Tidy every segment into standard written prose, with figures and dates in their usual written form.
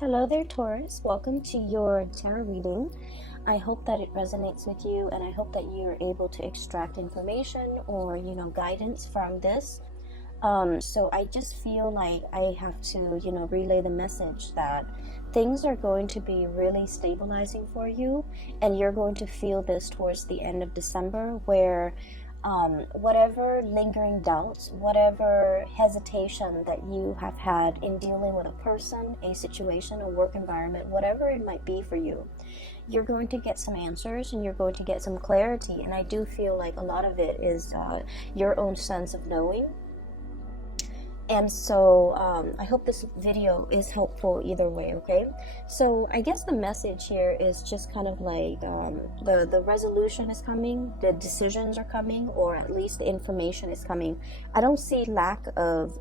Hello there, Taurus. Welcome to your tarot reading. I hope that it resonates with you, and I hope that you're able to extract information or, guidance from this. So I just feel like I have to, relay the message that things are going to be really stabilizing for you, and you're going to feel this towards the end of December, where whatever lingering doubts, whatever hesitation that you have had in dealing with a person, a situation, a work environment, whatever it might be for you, you're going to get some answers and you're going to get some clarity. And I do feel like a lot of it is your own sense of knowing. And so I hope this video is helpful either way, okay? So I guess the message here is just kind of like the resolution is coming, the decisions are coming, or at least the information is coming. I don't see lack of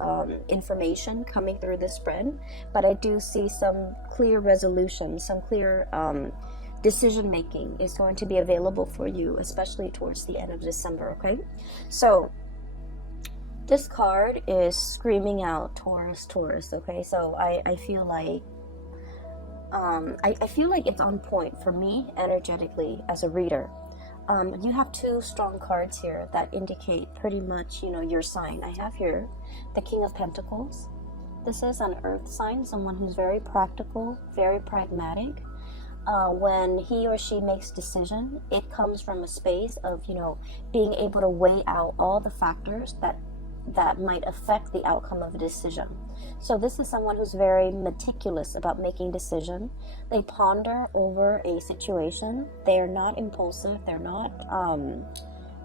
information coming through this spread, but I do see some clear resolution, some clear decision making is going to be available for you, especially towards the end of December, okay? So this card is screaming out Taurus, Taurus, okay? So I feel like I feel like it's on point for me energetically as a reader. You have two strong cards here that indicate pretty much, your sign. I have here the King of Pentacles. This is an earth sign, someone who's very practical, very pragmatic. When he or she makes decision, it comes from a space of, being able to weigh out all the factors that might affect the outcome of a decision. So this is someone who's very meticulous about making decision. They ponder over a situation. They are not impulsive. They're not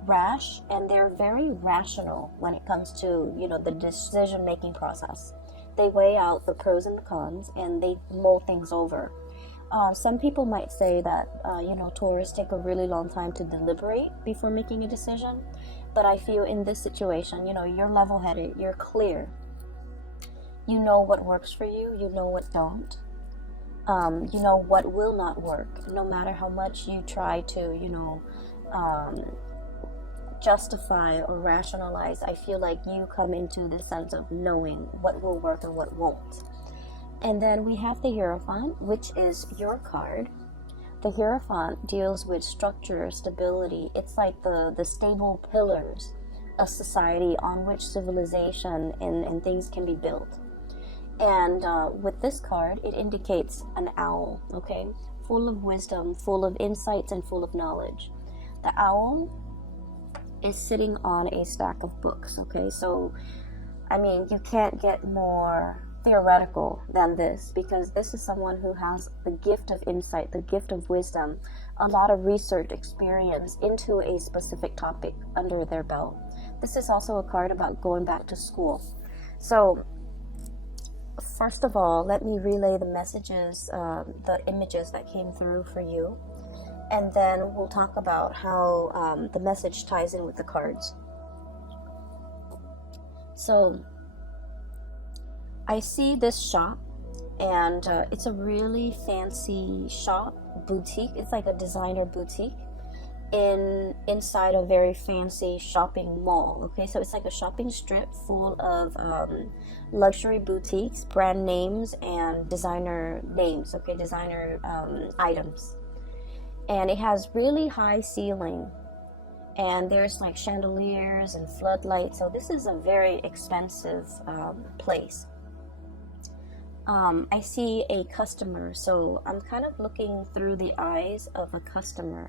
rash, and they're very rational when it comes to the decision making process. They weigh out the pros and the cons, and they mull things over. Some people might say that Taurus take a really long time to deliberate before making a decision. But I feel in this situation, you're level-headed, you're clear. You know what works for you, you know what don't. You know what will not work, no matter how much you try to, justify or rationalize. I feel like you come into the sense of knowing what will work and what won't. And then we have the Hierophant, which is your card. The Hierophant deals with structure, stability. It's like the stable pillars of society on which civilization and things can be built. And with this card, it indicates an owl, okay? Full of wisdom, full of insights, and full of knowledge. The owl is sitting on a stack of books, okay? So, you can't get more theoretical than this, because this is someone who has the gift of insight, the gift of wisdom, a lot of research experience into a specific topic under their belt. This is also a card about going back to school. So first of all, let me relay the messages, the images that came through for you, and then we'll talk about how the message ties in with the cards. So I see this shop, and it's a really fancy shop, boutique. It's like a designer boutique inside a very fancy shopping mall, okay? So it's like a shopping strip full of luxury boutiques, brand names, and designer names, okay? Designer items. And it has really high ceiling, and there's like chandeliers and floodlights. So this is a very expensive place. I see a customer, so I'm kind of looking through the eyes of a customer.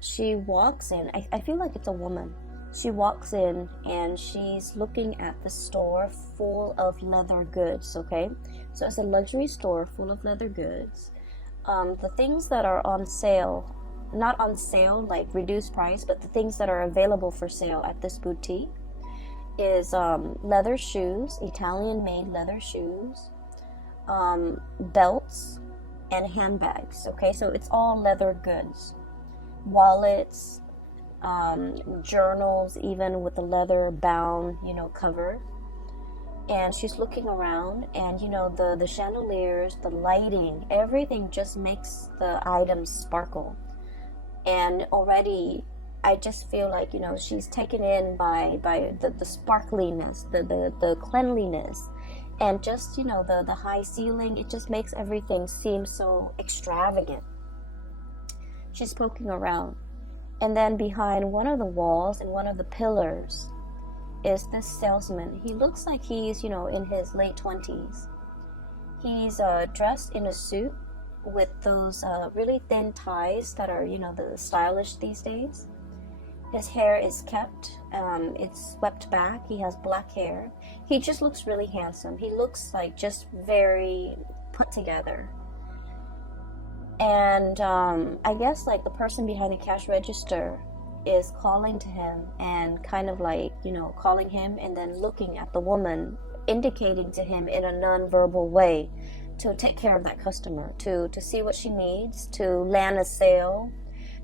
She walks in, I feel like it's a woman. She walks in and she's looking at the store full of leather goods, okay? So it's a luxury store full of leather goods. The things that are on sale, not on sale like reduced price, but the things that are available for sale at this boutique is leather shoes, Italian-made leather shoes, belts, and handbags, okay? So it's all leather goods. Wallets, journals, even with the leather bound, cover. And she's looking around, and the chandeliers, the lighting, everything just makes the items sparkle. And already I just feel like she's taken in by the sparkliness, the cleanliness, And just, you know, the high ceiling, it just makes everything seem so extravagant. She's poking around. And then behind one of the walls and one of the pillars is this salesman. He looks like he's, you know, in his late 20s. He's dressed in a suit with those really thin ties that are, you know, the stylish these days. His hair is kept, it's swept back. He has black hair. He just looks really handsome. He looks like just very put together. And I guess like the person behind the cash register is calling to him and kind of like, you know, calling him and then looking at the woman, indicating to him in a non-verbal way to take care of that customer, to see what she needs, to land a sale,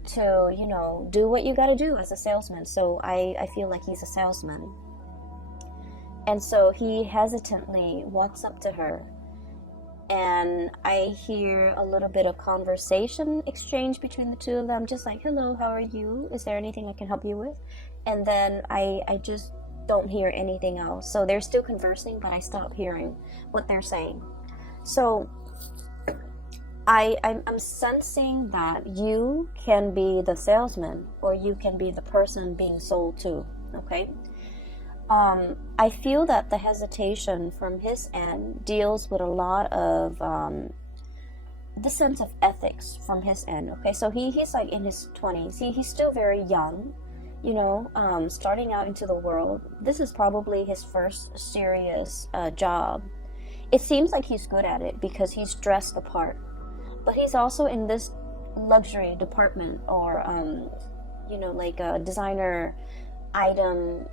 to, you know, do what you got to do as a salesman. So I feel like he's a salesman. And so he hesitantly walks up to her, and I hear a little bit of conversation exchange between the two of them, just like, hello, how are you? Is there anything I can help you with? And then I just don't hear anything else. So they're still conversing, but I stop hearing what they're saying. So I'm sensing that you can be the salesman, or you can be the person being sold to, okay? I feel that the hesitation from his end deals with a lot of the sense of ethics from his end, okay? So he's like in his 20s. He's still very young, you know, starting out into the world. This is probably his first serious job. It seems like he's good at it because he's dressed the part. But he's also in this luxury department, or, you know, like a designer item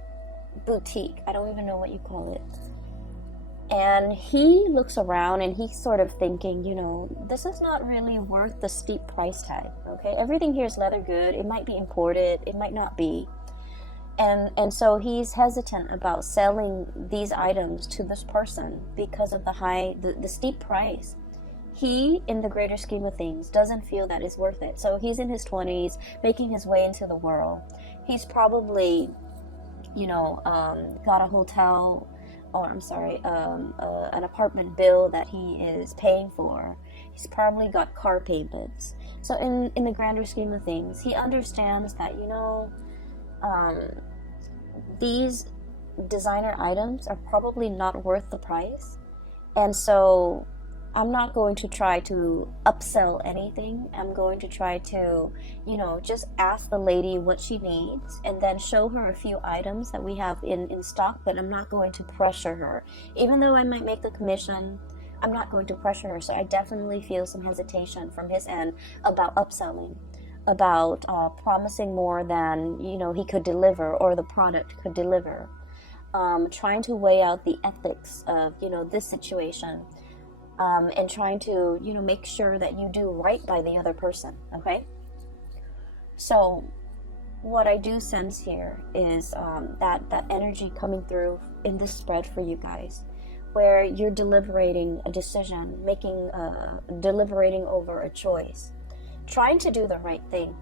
boutique. I don't even know what you call it. And he looks around and he's sort of thinking, you know, this is not really worth the steep price tag, okay? Everything here is leather good. It might be imported. It might not be. And so he's hesitant about selling these items to this person because of the steep price. He, in the greater scheme of things, doesn't feel that it's worth it. So he's in his 20s, making his way into the world. He's probably, you know, got a hotel, or I'm sorry, an apartment bill that he is paying for. He's probably got car payments. So in the grander scheme of things, he understands that, you know, these designer items are probably not worth the price. And so I'm not going to try to upsell anything. I'm going to try to, you know, just ask the lady what she needs and then show her a few items that we have in stock, but I'm not going to pressure her. Even though I might make the commission, I'm not going to pressure her. So I definitely feel some hesitation from his end about upselling, about promising more than, you know, he could deliver or the product could deliver. Trying to weigh out the ethics of, you know, this situation. And trying to, you know, make sure that you do right by the other person, okay? So what I do sense here is that energy coming through in this spread for you guys, where you're deliberating a decision, deliberating over a choice, trying to do the right thing,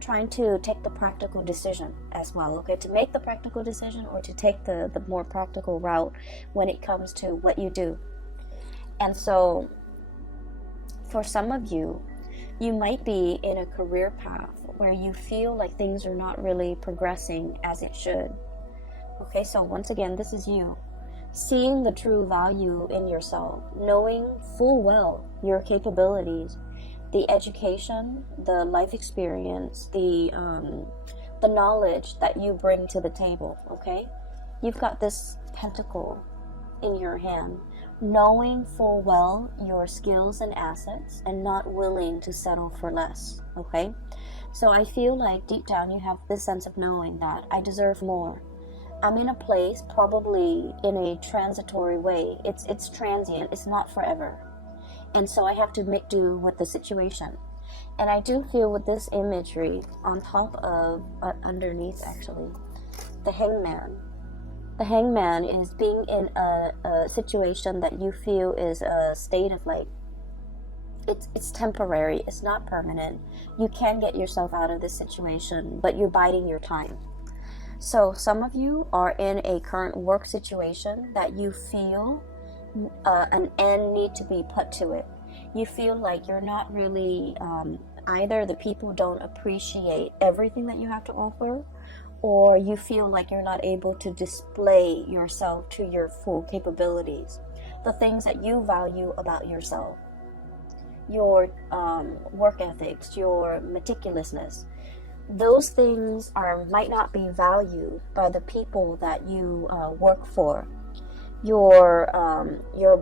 trying to take the practical decision as well, okay? To make the practical decision, or to take the more practical route when it comes to what you do. And so for some of you, you might be in a career path where you feel like things are not really progressing as it should. Okay, so once again, this is you. Seeing the true value in yourself, knowing full well your capabilities, the education, the life experience, the knowledge that you bring to the table, okay? You've got this pentacle in your hand, knowing full well your skills and assets and not willing to settle for less, okay? So I feel like deep down you have this sense of knowing that I deserve more. I'm in a place, probably in a transitory way. It's transient, it's not forever. And so I have to make do with the situation. And I do feel with this imagery on top of, underneath actually, the hangman. The hangman is being in a situation that you feel is a state of like, it's temporary, it's not permanent. You can get yourself out of this situation, but you're biding your time. So some of you are in a current work situation that you feel an end need to be put to it. You feel like you're not really, either the people don't appreciate everything that you have to offer, or you feel like you're not able to display yourself to your full capabilities. The things that you value about yourself, your work ethics, your meticulousness, those things might not be valued by the people that you work for. Your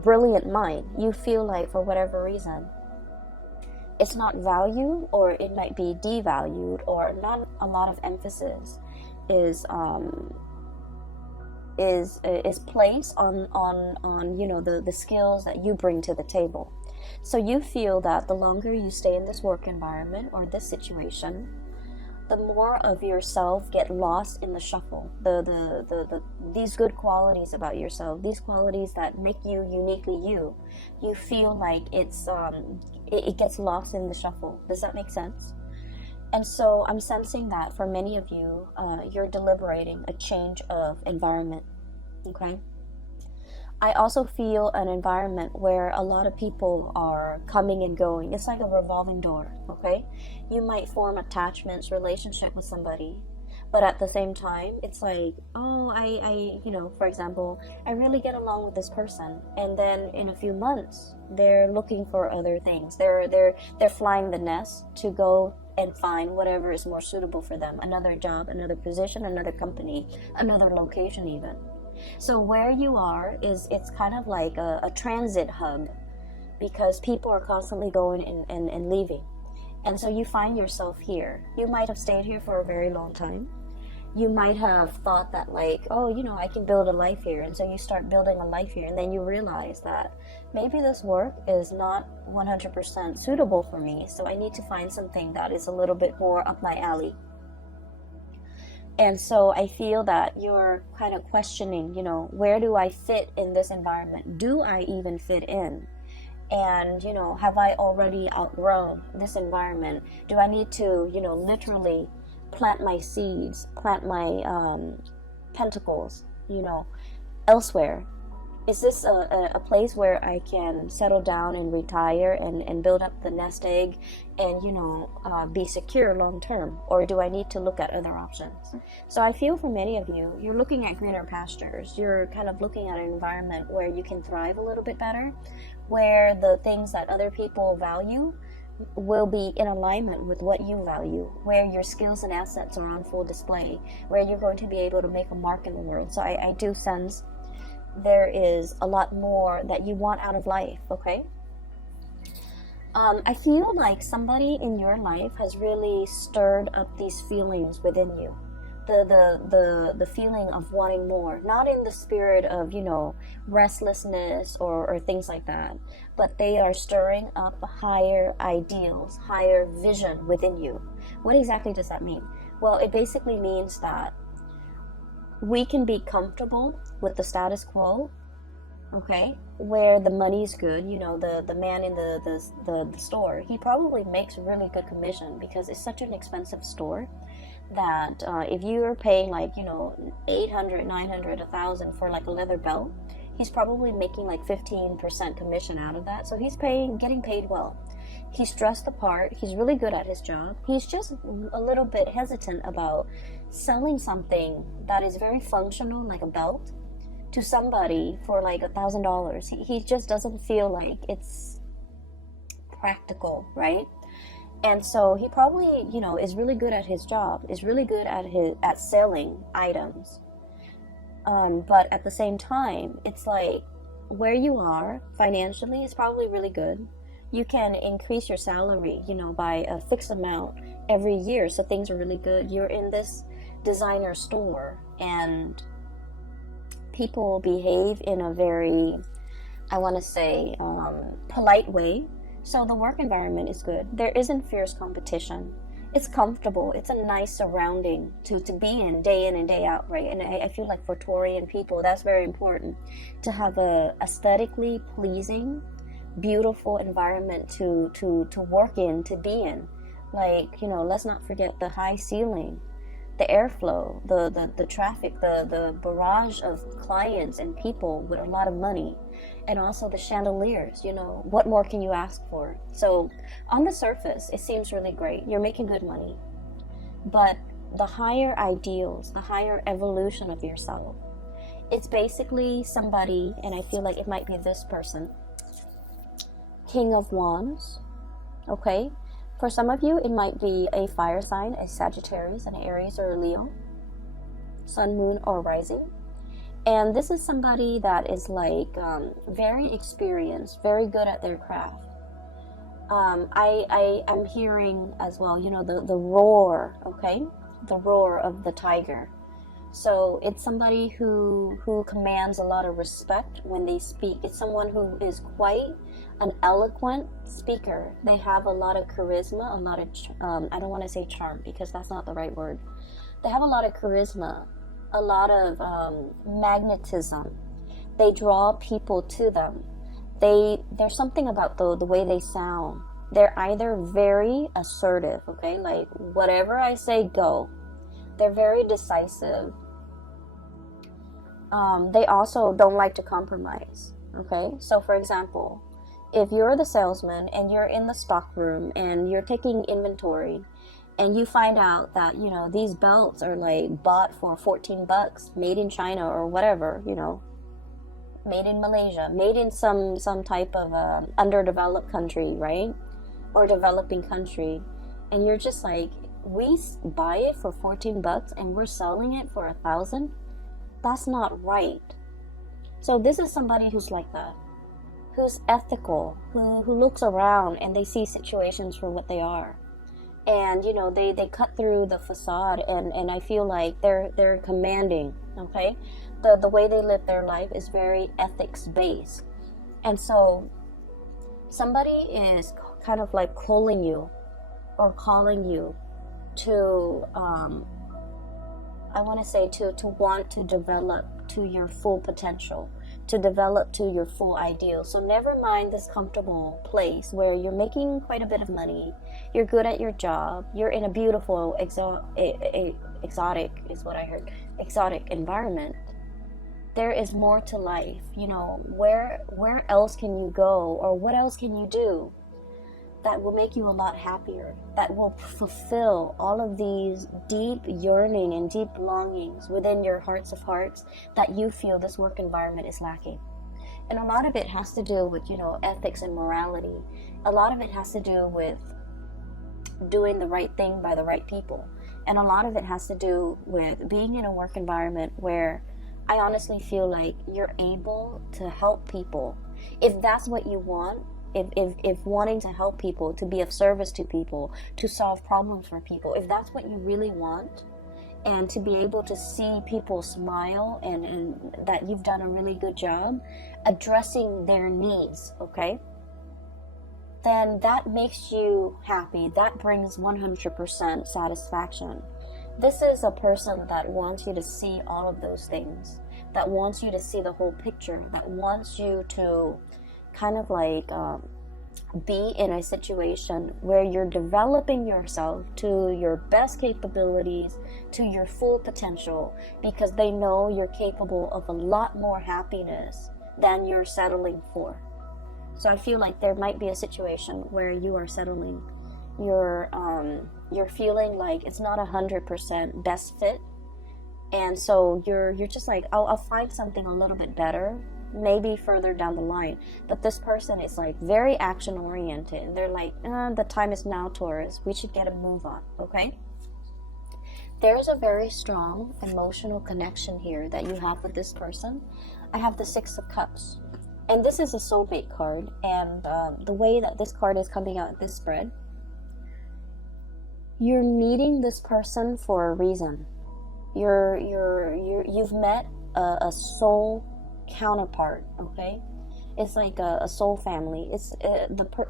brilliant mind, you feel like for whatever reason it's not valued, or it might be devalued, or not a lot of emphasis is placed on the skills that you bring to the table. So you feel that the longer you stay in this work environment or this situation, the more of yourself get lost in the shuffle. These good qualities about yourself, these qualities that make you uniquely you, you feel like it gets lost in the shuffle. Does that make sense? And so I'm sensing that for many of you, you're deliberating a change of environment. Okay. I also feel an environment where a lot of people are coming and going. It's like a revolving door, okay? You might form attachments, relationship with somebody, but at the same time, it's like, oh, for example, I really get along with this person, and then in a few months, they're looking for other things. They're flying the nest to go and find whatever is more suitable for them. Another job, another position, another company, another location even. So where you are it's kind of like a transit hub, because people are constantly going and leaving. And so you find yourself here. You might have stayed here for a very long time. You might have thought that like, oh, I can build a life here. And so you start building a life here, and then you realize that maybe this work is not 100% suitable for me. So I need to find something that is a little bit more up my alley. And so I feel that you're kind of questioning, where do I fit in this environment? Do I even fit in? And, have I already outgrown this environment? Do I need to, literally plant my seeds, plant my pentacles, elsewhere? Is this a place where I can settle down and retire and build up the nest egg and, be secure long term? Or do I need to look at other options? So I feel for many of you, you're looking at greener pastures. You're kind of looking at an environment where you can thrive a little bit better, where the things that other people value will be in alignment with what you value, where your skills and assets are on full display, where you're going to be able to make a mark in the world. So I do sense there is a lot more that you want out of life, okay? I feel like somebody in your life has really stirred up these feelings within you. The feeling of wanting more, not in the spirit of, restlessness or things like that, but they are stirring up higher ideals, higher vision within you. What exactly does that mean? Well, it basically means that we can be comfortable with the status quo, okay, where the money's good. The man in the store, he probably makes really good commission because it's such an expensive store that if you're paying like 800, 900, 1,000 for like a leather belt, he's probably making like 15% commission out of that. So he's getting paid well. He's dressed the part. He's really good at his job. He's just a little bit hesitant about selling something that is very functional, like a belt, to somebody for like $1,000. He just doesn't feel like it's practical, right? And so he probably, is really good at his job, is really good at selling items. But at the same time, it's like where you are financially is probably really good. You can increase your salary, by a fixed amount every year. So things are really good. You're in this designer store and people behave in a very, I want to say, polite way. So the work environment is good. There isn't fierce competition. It's comfortable. It's a nice surrounding to be in and day out, right? And I feel like for Taurian people, that's very important, to have a aesthetically pleasing, beautiful environment to work in, to be in. Like, let's not forget the high ceiling, the airflow, the traffic, the barrage of clients and people with a lot of money, and also the chandeliers. You know, what more can you ask for? So on the surface, it seems really great. You're making good money, but the higher ideals, the higher evolution of yourself, it's basically somebody, and I feel like it might be this person, King of Wands, okay? For some of you, it might be a fire sign, a Sagittarius, an Aries, or a Leo, sun, moon, or rising. And this is somebody that is like very experienced, very good at their craft. I am hearing as well, you know, the roar, okay? The roar of the tiger. So it's somebody who commands a lot of respect when they speak. It's someone who is quite an eloquent speaker. They have a lot of charisma, a lot of, I don't want to say charm because that's not the right word. They have a lot of charisma, a lot of magnetism. They draw people to them. There's something about the way they sound. They're either very assertive, okay, like whatever I say, go. They're very decisive. They also don't like to compromise, okay? So for example, if you're the salesman and you're in the stock room and you're taking inventory and you find out that, you know, these belts are like bought for 14 bucks, made in China or whatever, you know, made in Malaysia, made in some type of underdeveloped country, right? Or developing country, and you're just like, we buy it for 14 bucks and we're selling it for 1,000. That's not right. So this is somebody who's like that, who's ethical, who looks around and they see situations for what they are, and you know, they cut through the facade, and I feel like they're commanding, okay? The way they live their life is very ethics based. And so somebody is kind of like calling you or calling you to I want to say to want to develop to your full potential, to develop to your full ideal. So never mind this comfortable place where you're making quite a bit of money, you're good at your job, you're in a beautiful exotic is what I heard, exotic environment. There is more to life. You know, where else can you go, or what else can you do that will make you a lot happier, that will fulfill all of these deep yearning and deep longings within your hearts of hearts that you feel this work environment is lacking. And a lot of it has to do with, you know, ethics and morality. A lot of it has to do with doing the right thing by the right people. And a lot of it has to do with being in a work environment where I honestly feel like you're able to help people. If that's what you want, if wanting to help people, to be of service to people, to solve problems for people, if that's what you really want, and to be able to see people smile and that you've done a really good job addressing their needs, okay, then that makes you happy. That brings 100% satisfaction. This is a person that wants you to see all of those things, that wants you to see the whole picture, that wants you to kind of like be in a situation where you're developing yourself to your best capabilities, to your full potential, because they know you're capable of a lot more happiness than you're settling for. So I feel like there might be a situation where you are settling, you're feeling like it's not 100% best fit, and so you're just like, I'll find something a little bit better maybe further down the line. But this person is like very action oriented. They're like, the time is now, Taurus, we should get a move on, okay? There's a very strong emotional connection here that you have with this person. I have the Six of Cups, and this is a soulmate card, and the way that this card is coming out in this spread, you're meeting this person for a reason. You've met a soul counterpart, okay? It's like a soul family. It's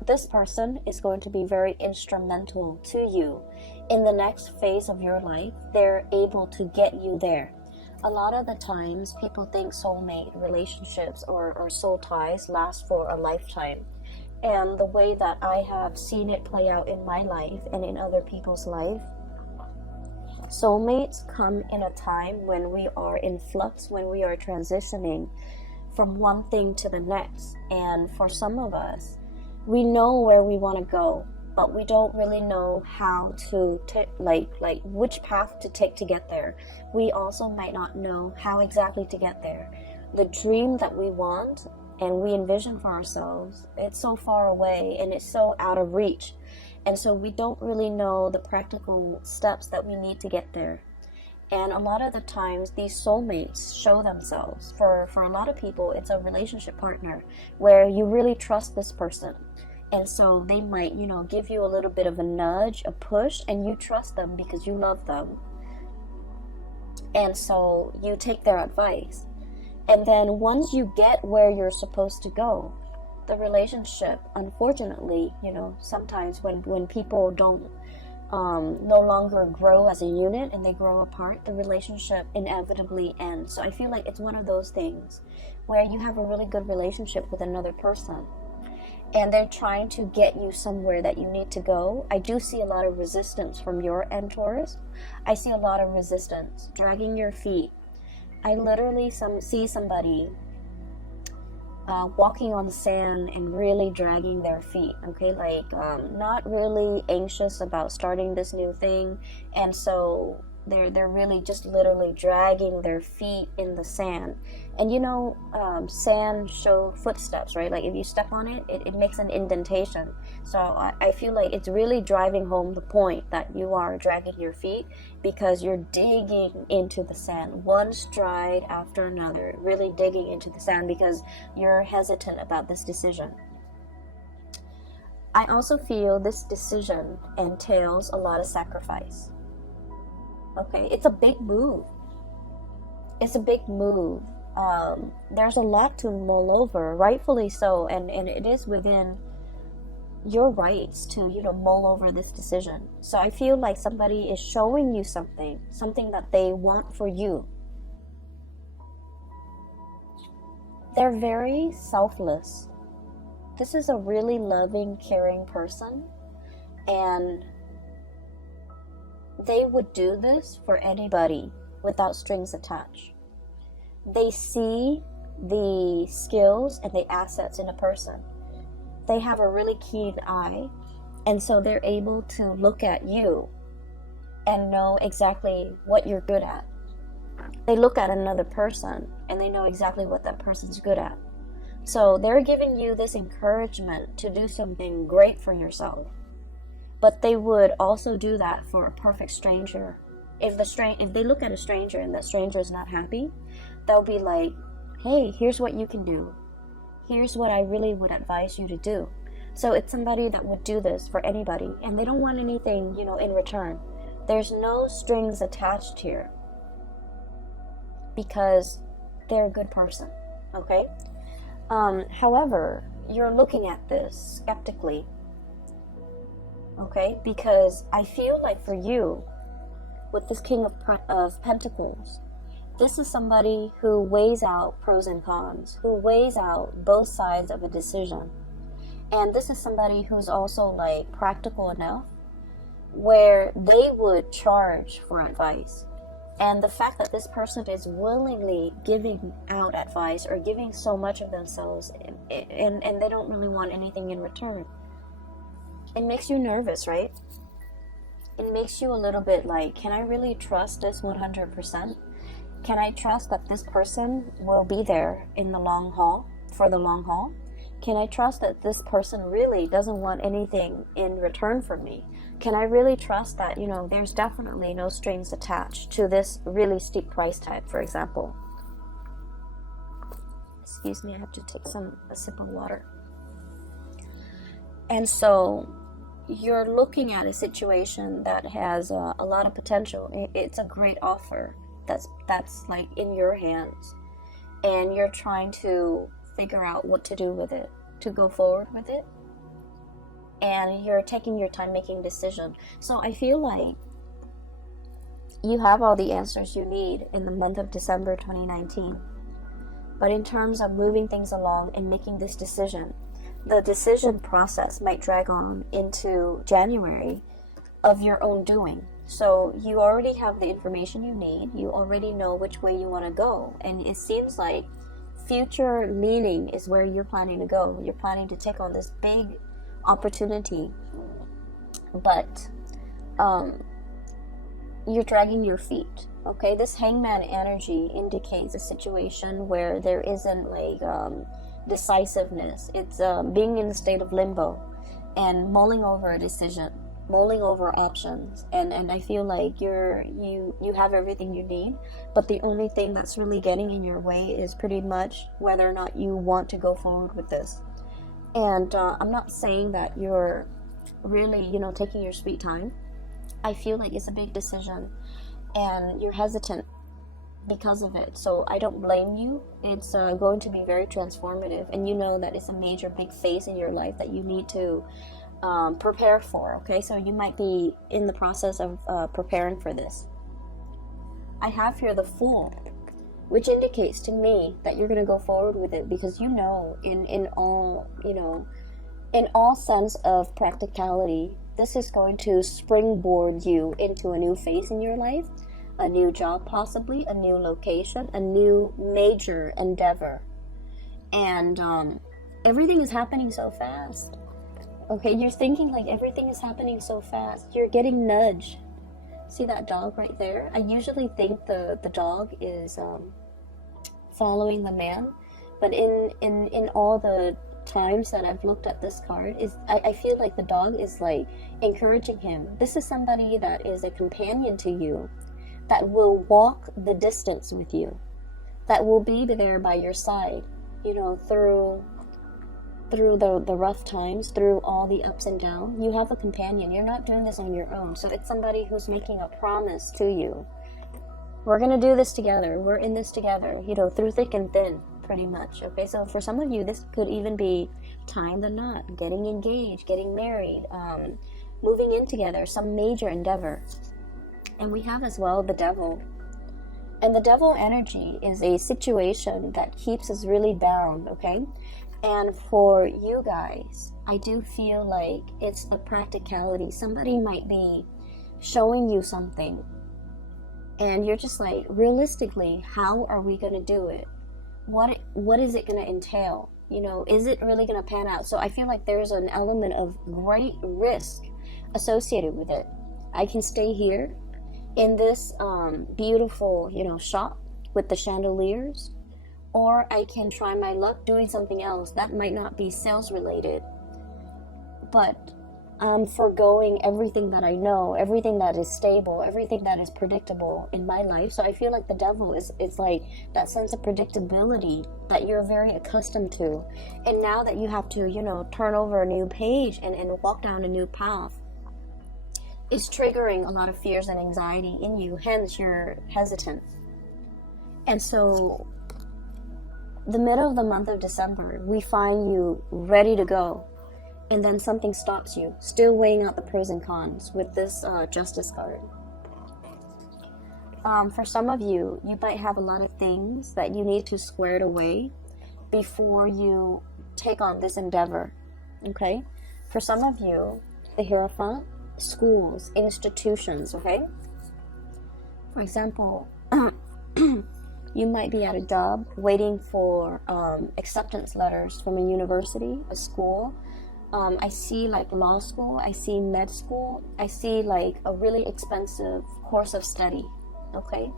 this person is going to be very instrumental to you in the next phase of your life. They're able to get you there. A lot of the times people think soulmate relationships or soul ties last for a lifetime, and the way that I have seen it play out in my life and in other people's life, Soulmates come in a time when we are in flux, when we are transitioning from one thing to the next. And for some of us, we know where we want to go, but we don't really know how to like which path to take to get there. We also might not know how exactly to get there. The dream that we want and we envision for ourselves, it's so far away and it's so out of reach. And so we don't really know the practical steps that we need to get there. And a lot of the times, these soulmates show themselves. For a lot of people, it's a relationship partner where you really trust this person. And so they might, give you a little bit of a nudge, a push, and you trust them because you love them. And so you take their advice. And then once you get where you're supposed to go, the relationship, unfortunately, sometimes when people don't no longer grow as a unit and they grow apart, the relationship inevitably ends. So I feel like it's one of those things where you have a really good relationship with another person and they're trying to get you somewhere that you need to go. I do see a lot of resistance from your end, Taurus. I see a lot of resistance, dragging your feet. I literally see somebody walking on the sand and really dragging their feet, okay, not really anxious about starting this new thing, and so they're really just literally dragging their feet in the sand. And sand show footsteps, right? Like if you step on it, it makes an indentation. So I feel like it's really driving home the point that you are dragging your feet because you're digging into the sand, one stride after another, really digging into the sand because you're hesitant about this decision. I also feel this decision entails a lot of sacrifice. Okay, it's a big move. It's a big move. There's a lot to mull over, rightfully so, and it is within your rights to, mull over this decision. So I feel like somebody is showing you something that they want for you. They're very selfless. This is a really loving, caring person, and they would do this for anybody without strings attached. They see the skills and the assets in a person. They have a really keen eye, and so they're able to look at you and know exactly what you're good at. They look at another person and they know exactly what that person's good at. So they're giving you this encouragement to do something great for yourself. But they would also do that for a perfect stranger. If they look at a stranger and that stranger is not happy, they'll be like, hey, here's what you can do. Here's what I really would advise you to do. So it's somebody that would do this for anybody, and they don't want anything, in return. There's no strings attached here because they're a good person, okay? However, you're looking at this skeptically, okay? Because I feel like for you, with this King of Pentacles, this is somebody who weighs out pros and cons, who weighs out both sides of a decision. And this is somebody who's also practical enough where they would charge for advice. And the fact that this person is willingly giving out advice or giving so much of themselves and they don't really want anything in return, it makes you nervous, right? It makes you a little bit like, can I really trust this 100%? Can I trust that this person will be there in the long haul, for the long haul? Can I trust that this person really doesn't want anything in return from me? Can I really trust that, there's definitely no strings attached to this really steep price tag, for example? Excuse me, I have to take a sip of water. And so you're looking at a situation that has a lot of potential. It's a great offer that's in your hands, and you're trying to figure out what to do with it, to go forward with it, and you're taking your time making decision. So I feel like you have all the answers you need in the month of December 2019, but in terms of moving things along and making this decision, the decision process might drag on into January of your own doing. So you already have the information you need. You already know which way you want to go. And it seems like future meaning is where you're planning to go. You're planning to take on this big opportunity. But you're dragging your feet. Okay, this hangman energy indicates a situation where there isn't like decisiveness. It's being in a state of limbo and mulling over a decision, mulling over options, and I feel like you have everything you need, but the only thing that's really getting in your way is pretty much whether or not you want to go forward with this. And I'm not saying that you're really, taking your sweet time. I feel like it's a big decision and you're hesitant because of it. So I don't blame you. It's going to be very transformative, and you know that it's a major big phase in your life that you need to prepare for. Okay, so you might be in the process of preparing for this. I have here the Fool, which indicates to me that you're going to go forward with it, because in all sense of practicality, this is going to springboard you into a new phase in your life, a new job, possibly a new location, a new major endeavor. And everything is happening so fast. Okay, you're thinking like everything is happening so fast. You're getting nudged. See that dog right there? I usually think the dog is following the man, but in all the times that I've looked at this card, I feel like the dog is like encouraging him. This is somebody that is a companion to you, that will walk the distance with you, that will be there by your side, through the rough times, through all the ups and downs. You have a companion. You're not doing this on your own. So it's somebody who's making a promise to you. We're gonna do this together. We're in this together, through thick and thin, pretty much. Okay, so for some of you, this could even be tying the knot, getting engaged, getting married, moving in together, some major endeavor. And we have as well the Devil. And the Devil energy is a situation that keeps us really bound, okay? And for you guys, I do feel like it's the practicality. Somebody might be showing you something, and you're just like, realistically, how are we going to do it? What is it going to entail? Is it really going to pan out? So I feel like there's an element of great risk associated with it. I can stay here in this beautiful, shop with the chandeliers, or I can try my luck doing something else that might not be sales related, but I'm foregoing everything that I know, everything that is stable, everything that is predictable in my life. So I feel like the Devil is like that sense of predictability that you're very accustomed to, and now that you have to turn over a new page and walk down a new path, is triggering a lot of fears and anxiety in you, hence you're hesitant. And so the middle of the month of December, we find you ready to go, and then something stops you, still weighing out the pros and cons with this Justice card. For some of you, you might have a lot of things that you need to square it away before you take on this endeavor, okay? For some of you, the Hierophant, schools, institutions, okay? For example, you might be at a job waiting for acceptance letters from a university, a school. I see like law school, I see med school, I see like a really expensive course of study, okay?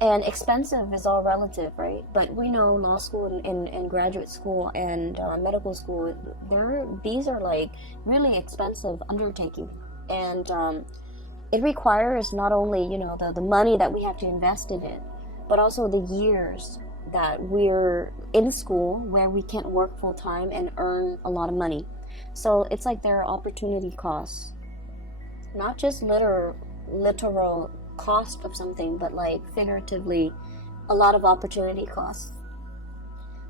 And expensive is all relative, right? But we know law school and graduate school and medical school, these are like really expensive undertaking. And it requires not only, the money that we have to invest in it, but also the years that we're in school where we can't work full time and earn a lot of money. So it's like there are opportunity costs, not just literal cost of something, but like figuratively a lot of opportunity costs.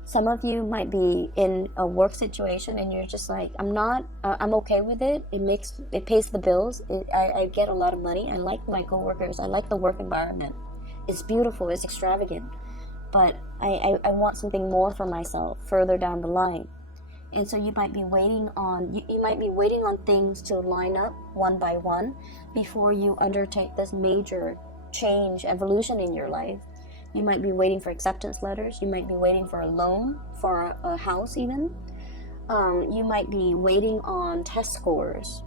Some of you might be in a work situation and you're just like, I'm okay with it. It pays the bills. I get a lot of money. I like my coworkers. I like the work environment. It's beautiful. It's extravagant. But I want something more for myself further down the line. And so you might be waiting on you might be waiting on things to line up one by one before you undertake this major change, evolution in your life. You might be waiting for acceptance letters. You might be waiting for a loan for a house even. You might be waiting on test scores.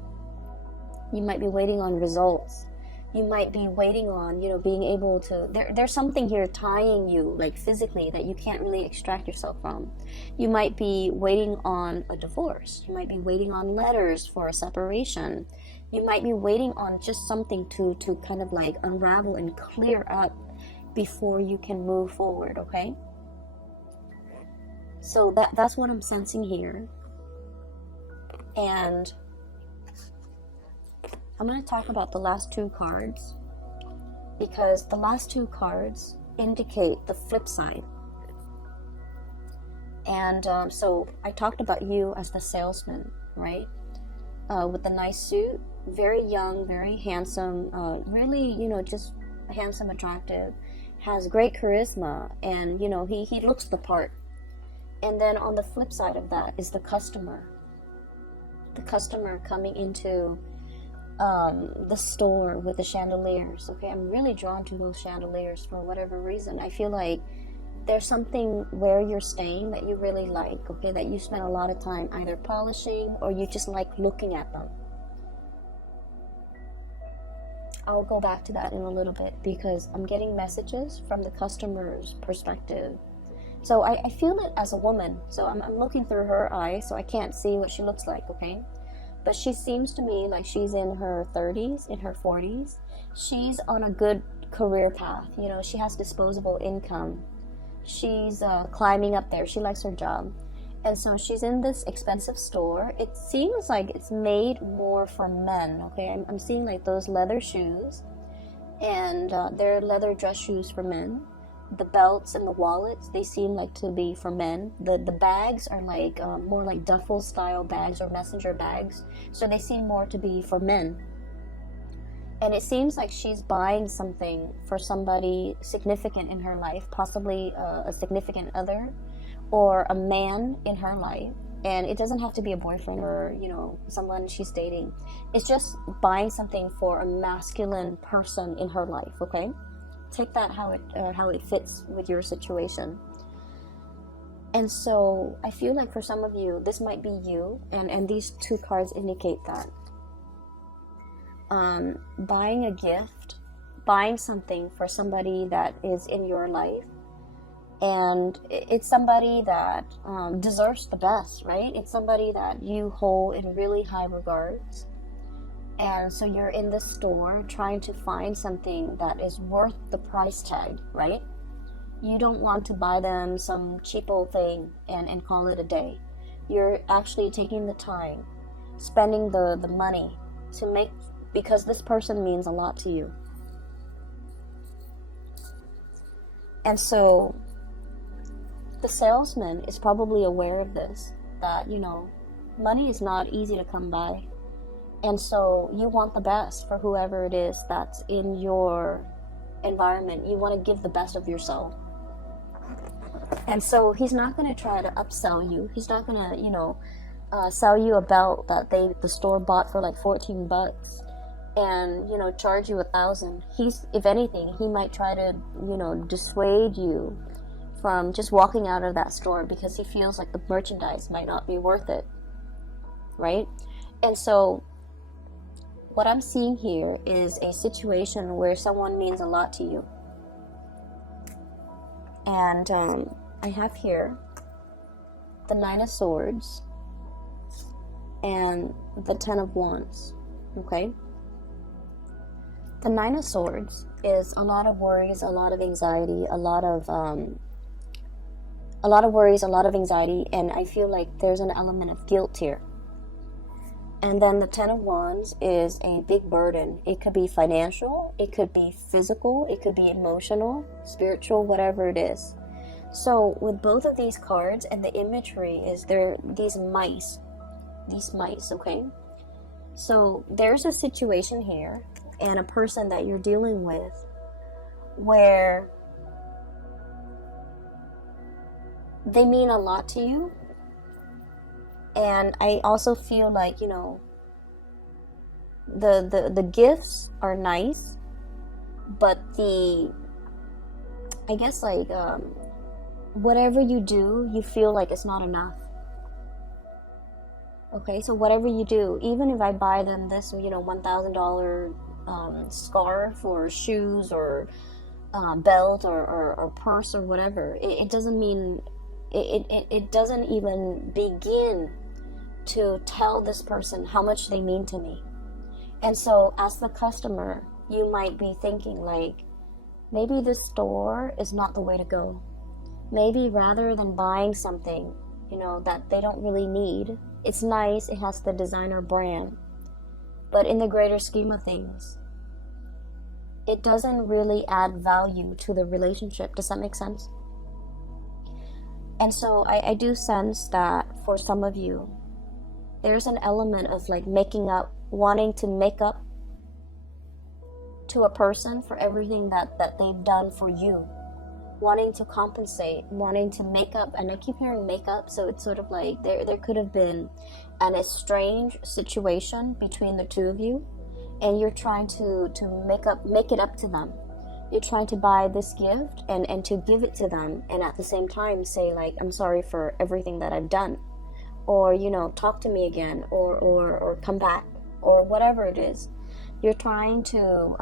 You might be waiting on results. You might be waiting on, being able to, there's something here tying you, like physically, that you can't really extract yourself from. You might be waiting on a divorce. You might be waiting on letters for a separation. You might be waiting on just something to kind of like unravel and clear up before you can move forward, okay? So that's what I'm sensing here. And I'm going to talk about the last two cards, because the last two cards indicate the flip side. And so I talked about you as the salesman, right? With the nice suit, very young, very handsome, really, just handsome, attractive, has great charisma, and, he looks the part. And then on the flip side of that is the customer. The customer coming into the store with the chandeliers. Okay, I'm really drawn to those chandeliers for whatever reason. I feel like there's something where you're staying that you really like, okay, that you spend a lot of time either polishing or you just like looking at them. I'll go back to that in a little bit because I'm getting messages from the customer's perspective. So I feel it as a woman. So I'm looking through her eyes, so I can't see what she looks like, okay? But she seems to me like she's in her 30s, in her 40s. She's on a good career path. She has disposable income. She's climbing up there. She likes her job. And so she's in this expensive store. It seems like it's made more for men, okay? I'm seeing like those leather shoes. And they're leather dress shoes for men. The belts and the wallets, they seem like to be for men. The bags are like more like duffel style bags or messenger bags, so they seem more to be for men. And it seems like she's buying something for somebody significant in her life, possibly a significant other or a man in her life. And it doesn't have to be a boyfriend or someone she's dating. It's just buying something for a masculine person in her life, okay? Take that how it fits with your situation. And so I feel like for some of you, this might be you, and these two cards indicate that. Buying a gift, buying something for somebody that is in your life, and it's somebody that deserves the best, right? It's somebody that you hold in really high regards. And so you're in the store trying to find something that is worth the price tag, right? You don't want to buy them some cheap old thing and call it a day. You're actually taking the time, spending the money to make, because this person means a lot to you. And so the salesman is probably aware of this, that, money is not easy to come by. And so you want the best for whoever it is that's in your environment. You want to give the best of yourself. And so he's not going to try to upsell you. He's not going to, sell you a belt that the store bought for like $14 and, charge you $1,000. If anything, he might try to, dissuade you from just walking out of that store because he feels like the merchandise might not be worth it. Right? And so what I'm seeing here is a situation where someone means a lot to you. And I have here the 9 of Swords and the 10 of Wands, okay? The 9 of Swords is a lot of worries, a lot of anxiety, a lot of worries, a lot of anxiety, and I feel like there's an element of guilt here. And then the 10 of Wands is a big burden. It could be financial, it could be physical, it could be emotional, spiritual, whatever it is. So with both of these cards, and the imagery is there, these mice, okay? So there's a situation here and a person that you're dealing with where they mean a lot to you, And I also feel like, you know, the gifts are nice, but I guess like whatever you do, you feel like it's not enough. Okay, so whatever you do, even if I buy them this, you know, $1,000 scarf or shoes or belt or purse or whatever, it doesn't mean, it doesn't even begin to tell this person how much they mean to me. And so as the customer, you might be thinking like, maybe this store is not the way to go. Maybe rather than buying something, you know, that they don't really need, it's nice, it has the designer brand, but in the greater scheme of things, it doesn't really add value to the relationship. Does that make sense? And so I do sense that for some of you, there's an element of like making up, wanting to make up to a person for everything that they've done for you, wanting to compensate, wanting to make up. And I keep hearing make up, so it's sort of like there could have been an estranged situation between the two of you, and you're trying to make it up to them. You're trying to buy this gift and to give it to them, and at the same time say like, I'm sorry for everything that I've done, or, you know, talk to me again, or come back, or whatever it is. You're trying to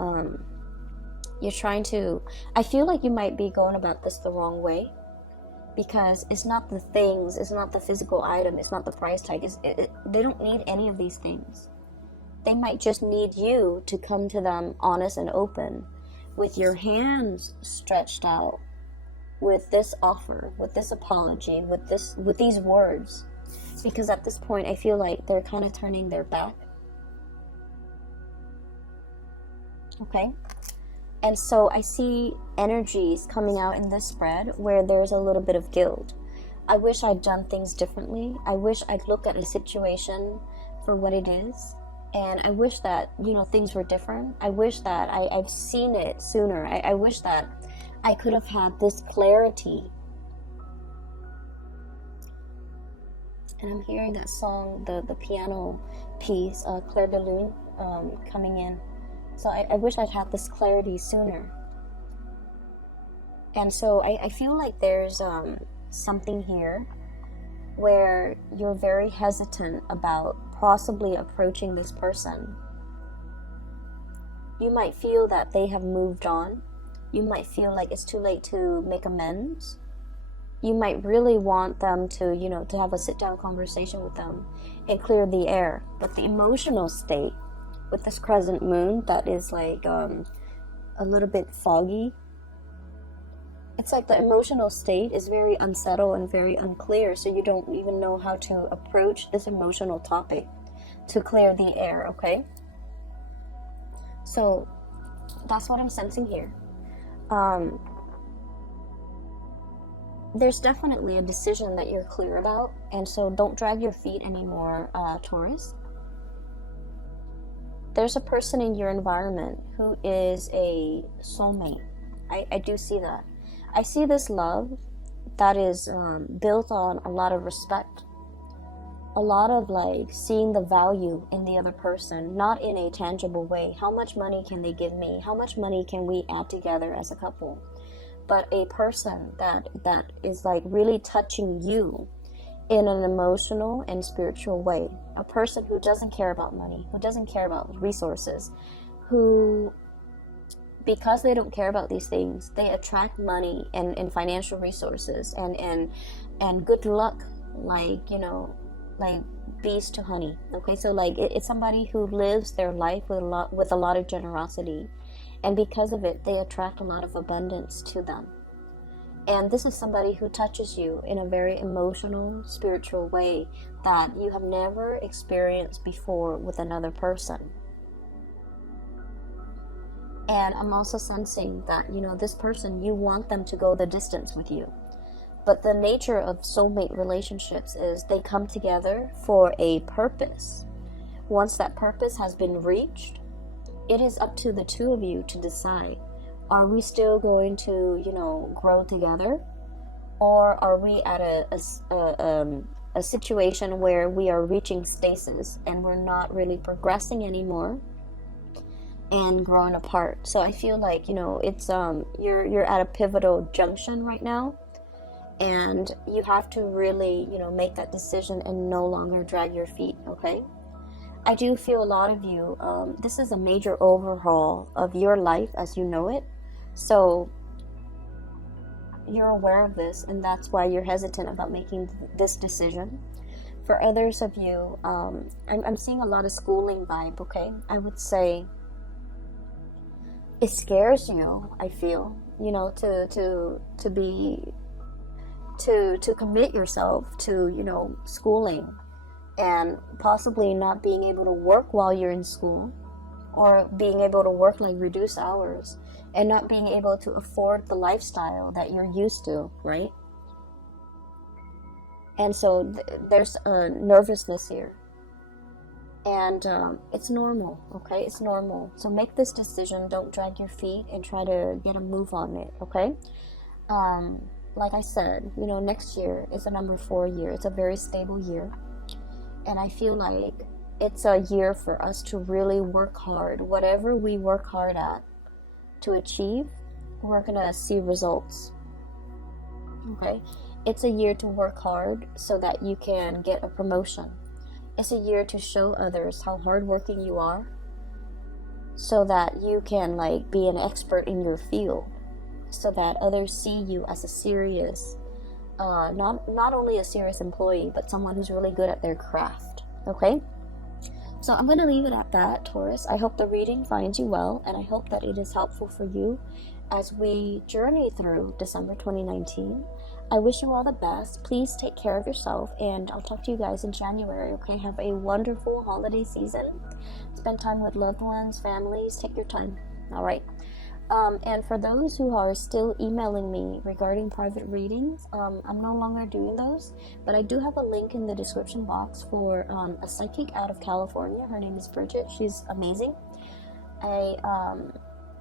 I feel like you might be going about this the wrong way, because it's not the things, it's not the physical item, it's not the price tag, they don't need any of these things. They might just need you to come to them honest and open, with your hands stretched out, with this offer, with this apology, with these words. Because at this point, I feel like they're kind of turning their back. Okay? And so I see energies coming out in this spread where there's a little bit of guilt. I wish I'd done things differently. I wish I'd looked at a situation for what it is. And I wish that, you know, things were different. I wish that I've seen it sooner. I wish that I could have had this clarity. And I'm hearing that song, the piano piece, Clair de Lune, coming in. So I wish I'd had this clarity sooner. And so I feel like there's something here where you're very hesitant about possibly approaching this person. You might feel that they have moved on. You might feel like it's too late to make amends. You might really want them to, you know, to have a sit-down conversation with them and clear the air. But the emotional state with this crescent moon that is like a little bit foggy, it's like the emotional state is very unsettled and very unclear, so you don't even know how to approach this emotional topic to clear the air, okay? So that's what I'm sensing here. There's definitely a decision that you're clear about, and so don't drag your feet anymore, Taurus. There's a person in your environment who is a soulmate. I do see that. I see this love that is built on a lot of respect, a lot of like seeing the value in the other person, not in a tangible way. How much money can they give me? How much money can we add together as a couple? But a person that is like really touching you in an emotional and spiritual way. A person who doesn't care about money, who doesn't care about resources, who, because they don't care about these things, they attract money and financial resources and good luck, like, you know, like bees to honey. Okay, so like it's somebody who lives their life with a lot of generosity, and because of it, they attract a lot of abundance to them. And this is somebody who touches you in a very emotional, spiritual way that you have never experienced before with another person. And I'm also sensing that, you know, this person, you want them to go the distance with you. But the nature of soulmate relationships is they come together for a purpose. Once that purpose has been reached, it is up to the two of you to decide. Are we still going to, you know, grow together? Or are we at a situation where we are reaching stasis and we're not really progressing anymore and growing apart. So I feel like, you know, it's you're at a pivotal junction right now, and you have to really, you know, make that decision and no longer drag your feet. Okay, I do feel a lot of you, this is a major overhaul of your life as you know it. So you're aware of this, and that's why you're hesitant about making this decision. For others of you, I'm seeing a lot of schooling vibe. Okay, I would say it scares you. I feel, you know, to commit yourself to, you know, schooling, and possibly not being able to work while you're in school, or being able to work like reduced hours, and not being able to afford the lifestyle that you're used to, right? And so there's a nervousness here, and it's normal. Okay, it's normal. So make this decision, don't drag your feet, and try to get a move on it. Okay, like I said, you know, next year is a number 4 year. It's a very stable year, and I feel like it's a year for us to really work hard. Whatever we work hard at to achieve, we're gonna see results. Okay, it's a year to work hard so that you can get a promotion. It's a year to show others how hardworking you are, so that you can like be an expert in your field, so that others see you as a serious, not only a serious employee, but someone who's really good at their craft. Okay, so I'm going to leave it at that, Taurus. I hope the reading finds you well, and I hope that it is helpful for you as we journey through December 2019. I wish you all the best. Please take care of yourself, and I'll talk to you guys in January. Okay, have a wonderful holiday season. Spend time with loved ones, families. Take your time. All right. And for those who are still emailing me regarding private readings, I'm no longer doing those, but I do have a link in the description box for a psychic out of California. Her name is Bridget. She's amazing. I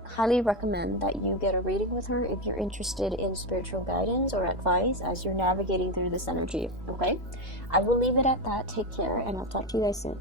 highly recommend that you get a reading with her if you're interested in spiritual guidance or advice as you're navigating through this energy. Okay, I will leave it at that. Take care, and I'll talk to you guys soon.